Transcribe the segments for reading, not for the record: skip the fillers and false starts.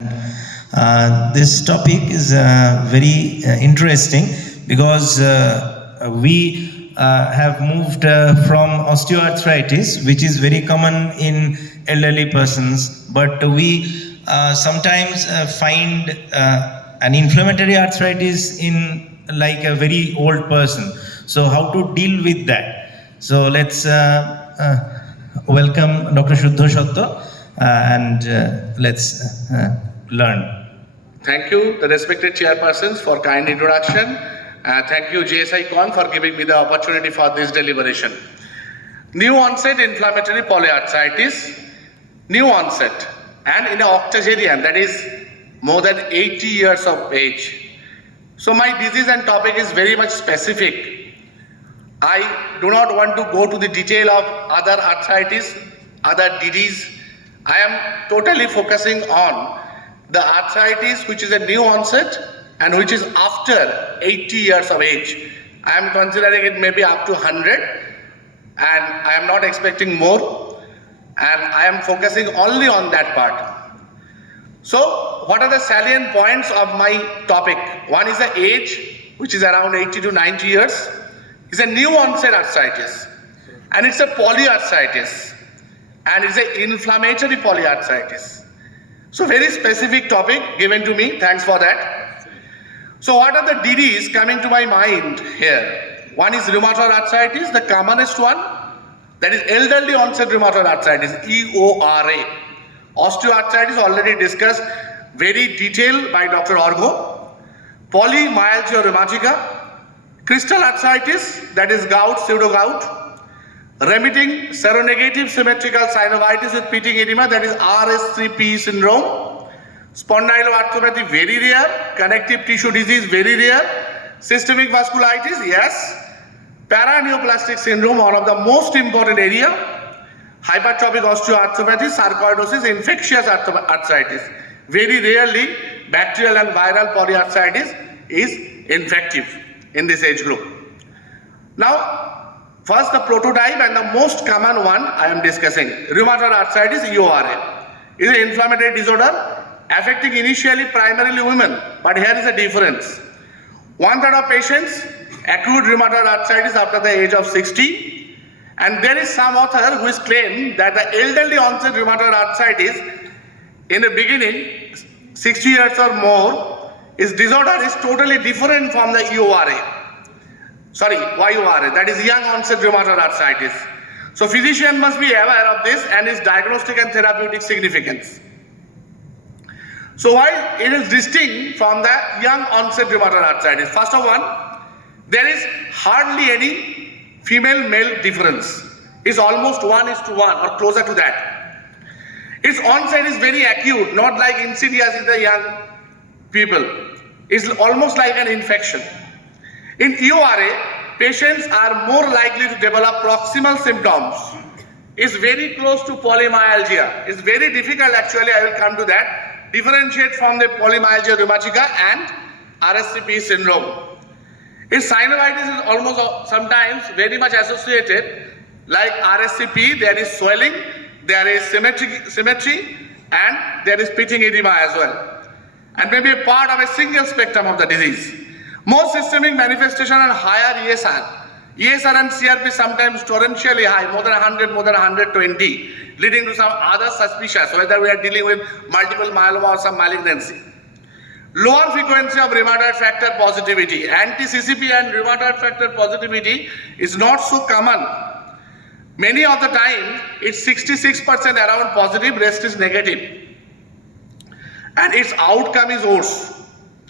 This topic is very interesting because we have moved from osteoarthritis, which is very common in elderly persons, but we sometimes find an inflammatory arthritis in like a very old person. So how to deal with that? So let's welcome Dr. Shuddha Shatto and let's learn. Thank you, the respected chairpersons, for kind introduction. Thank you, GSICON, for giving me the opportunity for this deliberation. New onset inflammatory polyarthritis, new onset, and in an octagerian, that is more than 80 years of age. So my disease and topic is very much specific. I do not want to go to the detail of other arthritis, other disease. I am totally focusing on the arthritis which is a new onset and which is after 80 years of age. I am considering it maybe up to 100 and I am not expecting more, and I am focusing only on that part. So what are the salient points of my topic? One is the age, which is around 80 to 90 years. It's a new onset arthritis and it's a polyarthritis and it's an inflammatory polyarthritis. So very specific topic given to me, thanks for that. So what are the diseases coming to my mind here? One is rheumatoid arthritis, the commonest one, that is elderly onset rheumatoid arthritis, EORA. Osteoarthritis already discussed, very detailed by Dr. Orgo. Polymyalgia rheumatica, crystal arthritis, that is gout, pseudo-gout. Remitting seronegative symmetrical synovitis with pitting edema, that is RS3P syndrome. Spondyloarthropathy, very rare. Connective tissue disease, very rare. Systemic vasculitis, yes. Paraneoplastic syndrome, one of the most important area. Hypertrophic osteoarthropathy, sarcoidosis, infectious arthritis. Very rarely, bacterial and viral polyarthritis is infective in this age group. Now, first, the prototype and the most common one I am discussing, rheumatoid arthritis, EORA. It is an inflammatory disorder affecting initially primarily women, but here is a difference. 1/3 of patients acute rheumatoid arthritis after the age of 60, and there is some author who is claimed that the elderly onset rheumatoid arthritis in the beginning, 60 years or more, is disorder is totally different from the EORA. Sorry, YORA, that is young onset rheumatoid arthritis. So physician must be aware of this and its diagnostic and therapeutic significance. So why it is distinct from the young onset rheumatoid arthritis? First of all, there is hardly any female-male difference. It's almost 1:1 or closer to that. Its onset is very acute, not like insidious in the young people. It's almost like an infection. In EORA, patients are more likely to develop proximal symptoms. It's very close to polymyalgia. It's very difficult, actually, I will come to that, differentiate from the polymyalgia rheumatica and RS3P syndrome. Its synovitis is almost sometimes very much associated, like RS3P, there is swelling, there is symmetry, and there is pitting edema as well. And maybe a part of a single spectrum of the disease. More systemic manifestation and higher ESR. ESR and CRP sometimes torrentially high, more than 100, more than 120, leading to some other suspicious, whether we are dealing with multiple myeloma or some malignancy. Lower frequency of rheumatoid factor positivity. Anti-CCP and rheumatoid factor positivity is not so common. Many of the time, it's 66% around positive, rest is negative. And its outcome is worse,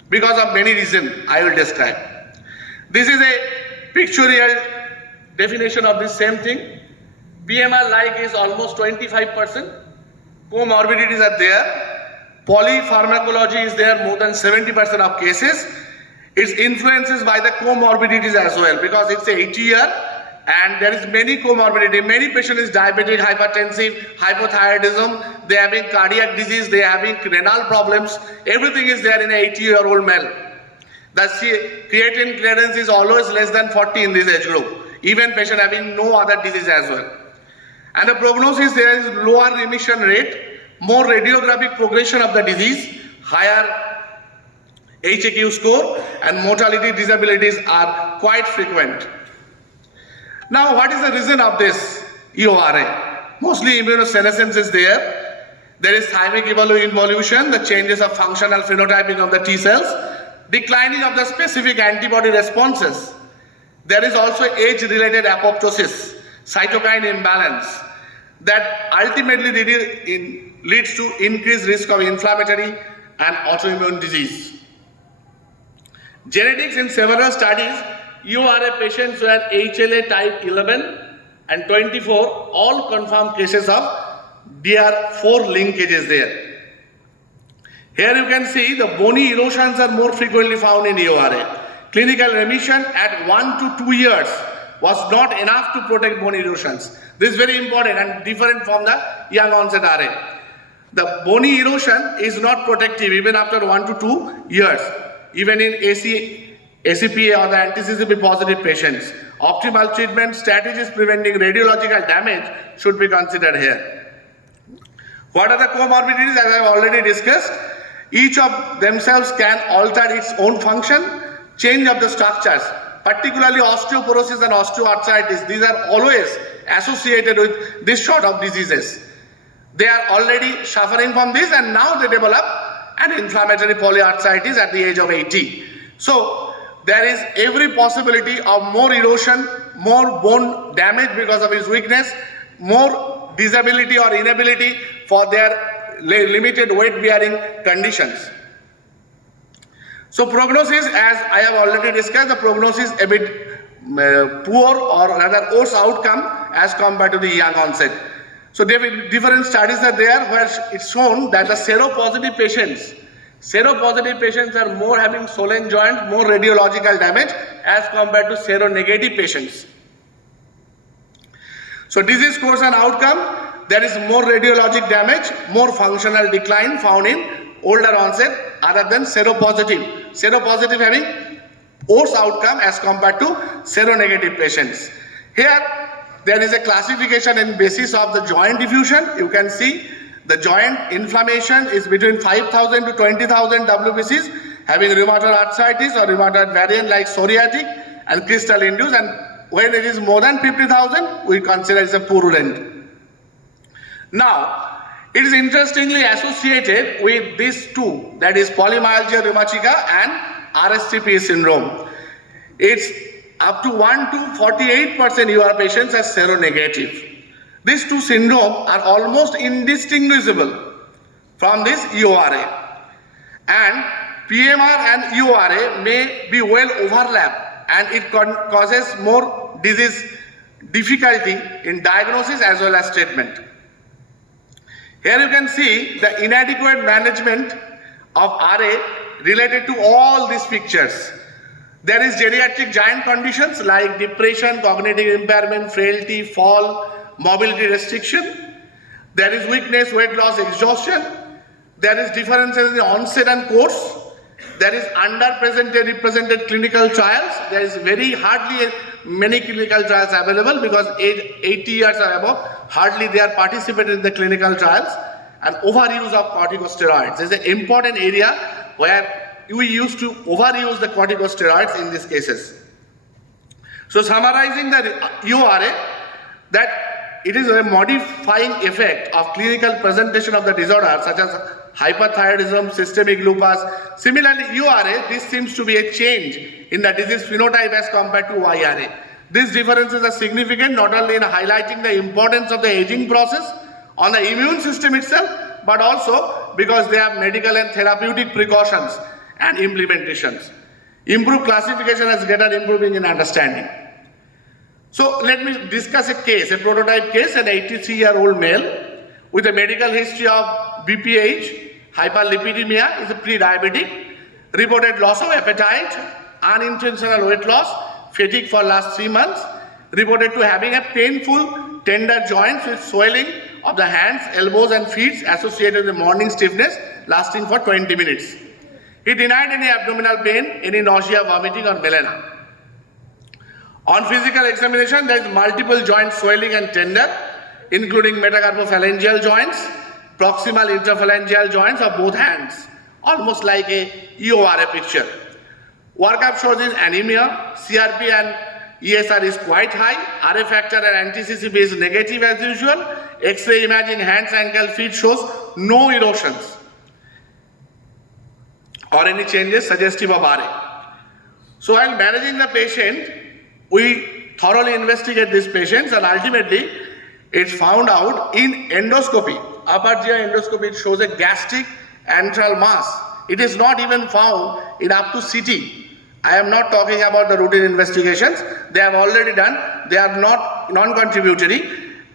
because of many reasons I will describe. This is a pictorial definition of this same thing. PMR like is almost 25%. Comorbidities are there. Polypharmacology is there more than 70% of cases. Its influences by the comorbidities as well, because it's 80-year and there is many comorbidity. Many patients is diabetic, hypertensive, hypothyroidism, they are having cardiac disease, they are having renal problems. Everything is there in an 80-year-old male. The creatine clearance is always less than 40 in this age group. Even patient having no other disease as well. And the prognosis, there is lower remission rate, more radiographic progression of the disease, higher HAQ score, and mortality disabilities are quite frequent. Now, what is the reason of this EORA? Mostly immunosenescence is there. There is thymic involution, the changes of functional phenotyping of the T cells, declining of the specific antibody responses. There is also age-related apoptosis, cytokine imbalance that ultimately leads to increased risk of inflammatory and autoimmune disease. Genetics in several studies, EORA patients were HLA type 11 and 24, all confirmed cases of DR4 linkages there. Here you can see the bony erosions are more frequently found in EORA. Clinical remission at 1 to 2 years was not enough to protect bone erosions. This is very important and different from the young onset RA. The bony erosion is not protective even after 1 to 2 years, even in ACPA or the anti-CCP positive patients. Optimal treatment strategies preventing radiological damage should be considered here. What are the comorbidities? As I have already discussed, each of themselves can alter its own function, change of the structures, particularly osteoporosis and osteoarthritis. These are always associated with this sort of diseases. They are already suffering from this and now they develop an inflammatory polyarthritis at the age of 80. So there is every possibility of more erosion, more bone damage because of its weakness, more disability or inability for their limited weight bearing conditions. So prognosis, as I have already discussed, the prognosis a bit poor or rather worse outcome as compared to the young onset. So different studies are there where it's shown that the seropositive patients are more having swollen joints, more radiological damage as compared to seronegative patients. So disease course and outcome, there is more radiologic damage, more functional decline found in older onset other than seropositive. Seropositive having worse outcome as compared to seronegative patients. Here there is a classification and basis of the joint diffusion. You can see the joint inflammation is between 5,000 to 20,000 WBCs, having rheumatoid arthritis or rheumatoid variant like psoriatic and crystal induced, and when it is more than 50,000, we consider it as a purulent. Now, it is interestingly associated with these two, that is polymyalgia rheumatica and RSTP syndrome. It's up to 1 to 48% EOR patients are seronegative. These two syndromes are almost indistinguishable from this EORA. And PMR and EORA may be well overlapped and it causes more disease difficulty in diagnosis as well as treatment. Here you can see the inadequate management of RA related to all these pictures. There is geriatric giant conditions like depression, cognitive impairment, frailty, fall, mobility restriction. There is weakness, weight loss, exhaustion. There is differences in the onset and course. There is underrepresented clinical trials. There is very hardly many clinical trials available because age 80 years or above, hardly they are participating in the clinical trials. And overuse of corticosteroids is an important area where we used to overuse the corticosteroids in these cases. So summarizing the EORA, that it is a modifying effect of clinical presentation of the disorder such as hyperthyroidism, systemic lupus. Similarly, EORA, this seems to be a change in the disease phenotype as compared to YRA. These differences are significant not only in highlighting the importance of the aging process on the immune system itself, but also because they have medical and therapeutic precautions and implementations. Improved classification has greater improving in understanding. So let me discuss a case, a prototype case, an 83-year-old male with a medical history of BPH, hyperlipidemia, is a pre-diabetic, reported loss of appetite, unintentional weight loss, fatigue for last 3 months, reported to having a painful tender joints with swelling of the hands, elbows and feet associated with morning stiffness lasting for 20 minutes. He denied any abdominal pain, any nausea, vomiting or melena. On physical examination, there is multiple joint swelling and tender, including metacarpophalangeal joints, proximal interphalangeal joints of both hands, almost like a EORA picture. Workup shows is anemia, CRP and ESR is quite high, RA factor and anti-CCP is negative as usual, X-ray image in hands, ankle, feet shows no erosions or any changes suggestive of RA. So while managing the patient, we thoroughly investigate these patients and ultimately it's found out in endoscopy, upper GI endoscopy, it shows a gastric antral mass. It is not even found in up to CT. I am not talking about the routine investigations. They have already done. They are not non-contributory,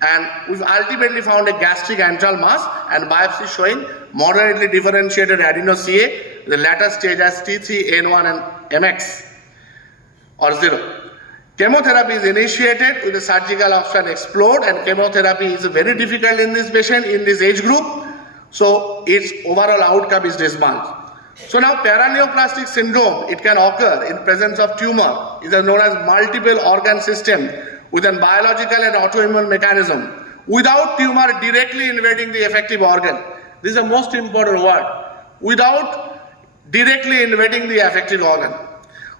and we've ultimately found a gastric antral mass and biopsy showing moderately differentiated adeno-CA, the latter stage as T3, N1 and MX or 0. Chemotherapy is initiated with the surgical option explored, and chemotherapy is very difficult in this patient, in this age group. So its overall outcome is dismal. So now paraneoplastic syndrome, it can occur in presence of tumor. It is known as multiple organ system with a biological and autoimmune mechanism without tumor directly invading the affected organ. This is the most important word. Without directly invading the affected organ.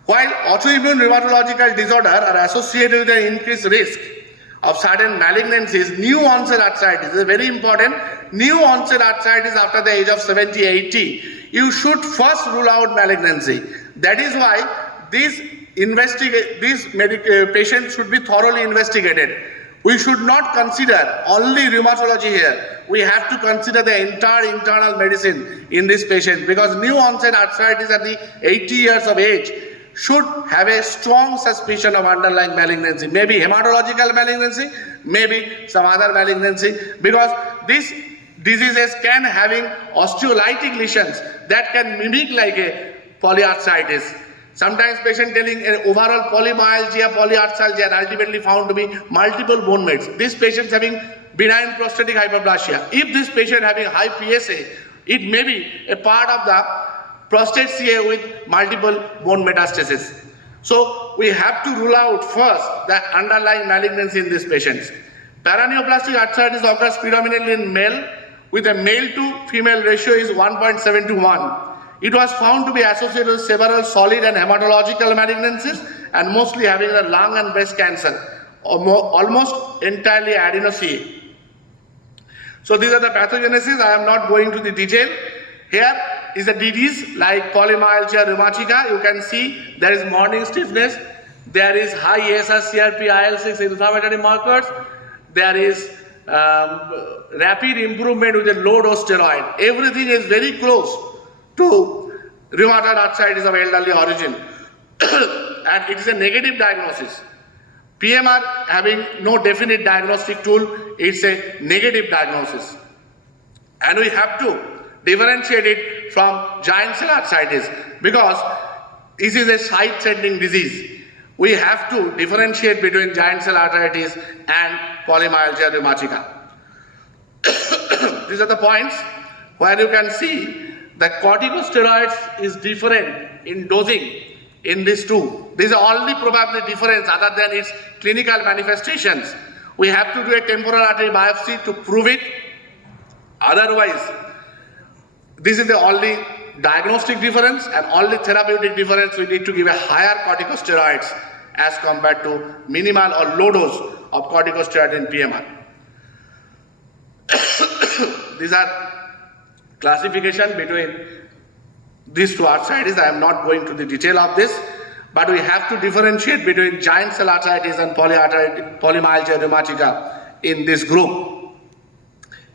While autoimmune rheumatological disorder are associated with an increased risk of certain malignancies, new onset arthritis is very important. New onset arthritis after the age of 70, 80, you should first rule out malignancy. That is why these patients should be thoroughly investigated. We should not consider only rheumatology here. We have to consider the entire internal medicine in this patient, because new onset arthritis at the 80 years of age should have a strong suspicion of underlying malignancy, maybe hematological malignancy, maybe some other malignancy, because these diseases can having osteolytic lesions that can mimic like a polyarthritis. Sometimes patient telling an overall polymyalgia, polyarthralgia, and ultimately found to be multiple bone mates. These patients having benign prostatic hyperplasia. If this patient having high PSA, it may be a part of the prostate CA with multiple bone metastasis. So we have to rule out first the underlying malignancy in these patients. Paraneoplastic arthritis occurs predominantly in male, with a male to female ratio is 1.7 to 1. It was found to be associated with several solid and hematological malignancies and mostly having a lung and breast cancer, almost entirely adeno-CA. So these are the pathogenesis. I am not going to the detail. Here is a disease like polymyalgia rheumatica. You can see there is morning stiffness, there is high ESR, CRP, IL-6 inflammatory markers, there is rapid improvement with a low dose steroid. Everything is very close to rheumatoid arthritis of elderly origin and it is a negative diagnosis. PMR having no definite diagnostic tool, it's a negative diagnosis. And we have to differentiate it from giant cell arthritis because this is a side-threatening disease. We have to differentiate between giant cell arthritis and polymyalgia rheumatica. These are the points where you can see that corticosteroids is different in dosing in these two. This is only probably difference other than its clinical manifestations. We have to do a temporal artery biopsy to prove it. Otherwise, this is the only diagnostic difference and only therapeutic difference. We need to give a higher corticosteroids as compared to minimal or low dose of corticosteroid in PMR. These are classification between these two arthritis. I am not going to the detail of this, but we have to differentiate between giant cell arthritis and polymyalgia rheumatica in this group.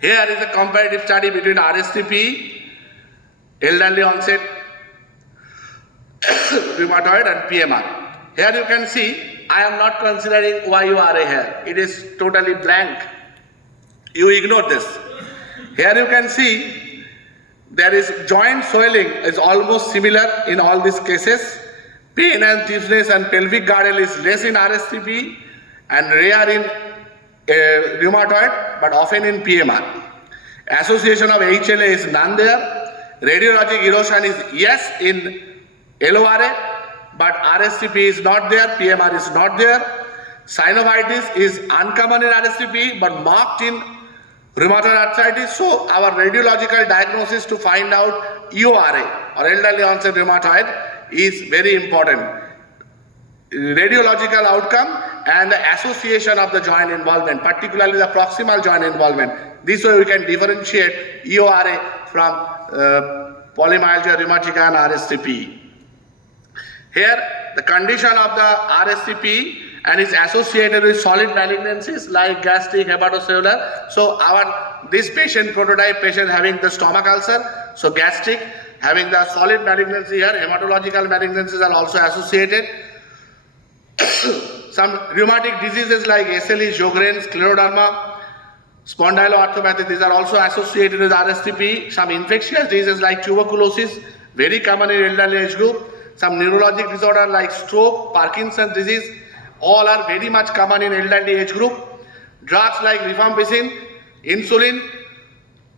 Here is a comparative study between RSTP, elderly onset rheumatoid, and PMR. Here you can see I am not considering YURA here. It is totally blank. You ignore this. Here you can see there is joint swelling is almost similar in all these cases. Pain and stiffness and pelvic girdle is less in RSTP and rare in rheumatoid, but often in PMR. Association of HLA is none there. Radiologic erosion is yes in LORA, but RSTP is not there, PMR is not there. Synovitis is uncommon in RSTP, but marked in Rheumatoid arthritis, so our radiological diagnosis to find out EORA or elderly onset rheumatoid is very important. Radiological outcome and the association of the joint involvement, particularly the proximal joint involvement. This way we can differentiate EORA from polymyalgia rheumatica and RSCP. Here, the condition of the RSCP and is associated with solid malignancies like gastric, hepatocellular. So this patient, prototype patient having the stomach ulcer, so gastric, having the solid malignancy here, hematological malignancies are also associated. Some rheumatic diseases like SLE, Sjogren's, scleroderma, spondyloarthropathy, these are also associated with RSCP. Some infectious diseases like tuberculosis, very common in elderly age group. Some neurologic disorder like stroke, Parkinson's disease, all are very much common in elderly age group. Drugs like rifampicin, insulin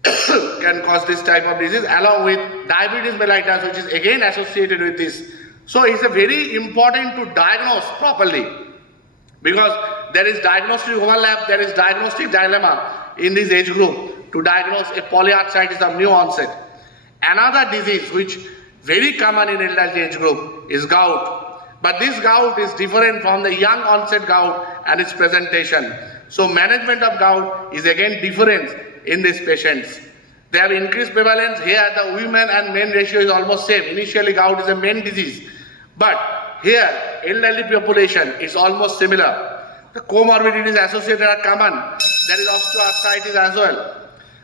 can cause this type of disease, along with diabetes mellitus, which is again associated with this. So it's a very important to diagnose properly, because there is diagnostic overlap, there is diagnostic dilemma in this age group to diagnose a polyarthritis of new onset. Another disease which very common in elderly age group is gout. But this gout is different from the young onset gout and its presentation. So management of gout is again different in these patients. They have increased prevalence. Here the women and men ratio is almost same. Initially gout is a men disease. But here elderly population is almost similar. The comorbidities associated are common. There is osteoarthritis as well.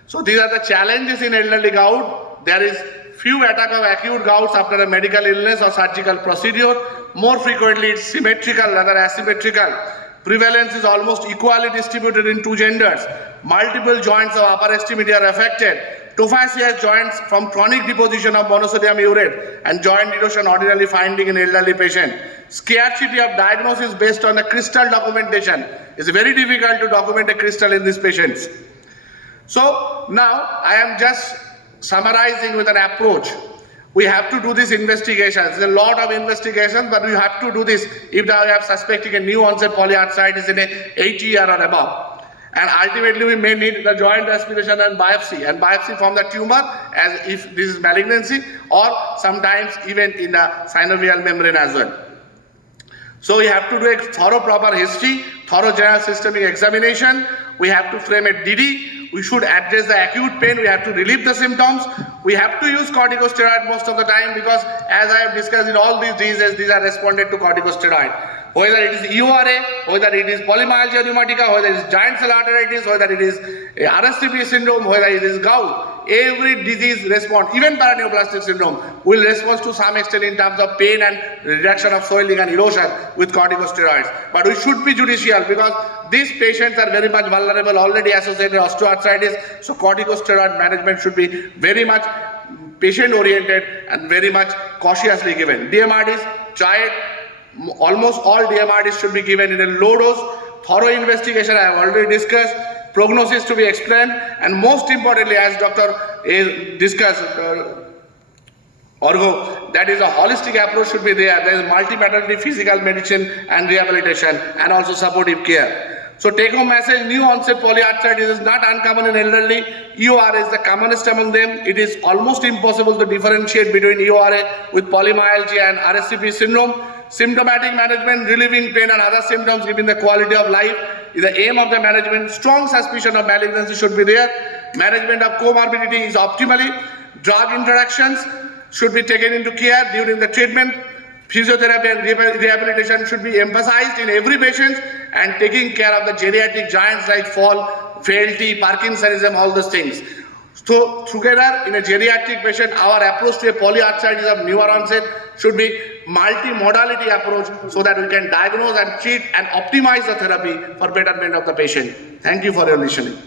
So these are the challenges in elderly gout. There is few attack of acute gouts after a medical illness or surgical procedure. More frequently it's symmetrical rather asymmetrical. Prevalence is almost equally distributed in two genders. Multiple joints of upper extremity are affected. Tophaceous joints from chronic deposition of monosodium urate and joint erosion ordinarily finding in elderly patient. Scarcity of diagnosis based on the crystal documentation. It's very difficult to document a crystal in these patients. So now I am just summarizing with an approach. We have to do these investigations. There's a lot of investigations, but we have to do this if we are suspecting a new onset polyarthritis in a 80 year or above. And ultimately we may need the joint aspiration and biopsy from the tumor as if this is malignancy, or sometimes even in the synovial membrane as well. So we have to do a thorough proper history, thorough general systemic examination. We have to frame a DD. We should address the acute pain. We have to relieve the symptoms. We have to use corticosteroid most of the time, because as I have discussed in all these diseases, these are responded to corticosteroid. Whether it is EORA, whether it is polymyalgia rheumatica, whether it is giant cell arteritis, whether it is RSCP syndrome, whether it is gout, every disease response, even paraneoplastic syndrome, will respond to some extent in terms of pain and reduction of swelling and erosion with corticosteroids. But we should be judicial, because these patients are very much vulnerable, already associated with osteoarthritis. So corticosteroid management should be very much patient oriented and very much cautiously given. DMRDs, try it. Almost all DMRDs should be given in a low dose. Thorough investigation I have already discussed. Prognosis to be explained, and most importantly, as Dr. discussed, Orgo, that is a holistic approach should be there. There is multi-modality physical medicine and rehabilitation, and also supportive care. So take home message: new onset polyarthritis is not uncommon in elderly. EORA is the commonest among them. It is almost impossible to differentiate between EORA with polymyalgia and RSCP syndrome. Symptomatic management, relieving pain and other symptoms, giving the quality of life is the aim of the management. Strong suspicion of malignancy should be there. Management of comorbidity is optimally. Drug interactions should be taken into care during the treatment. Physiotherapy and rehabilitation should be emphasized in every patient, and taking care of the geriatric giants like fall, frailty, Parkinsonism, all those things. So together in a geriatric patient, our approach to a polyarthritis of newer onset should be multi-modality approach, so that we can diagnose and treat and optimize the therapy for betterment of the patient. Thank you for your listening.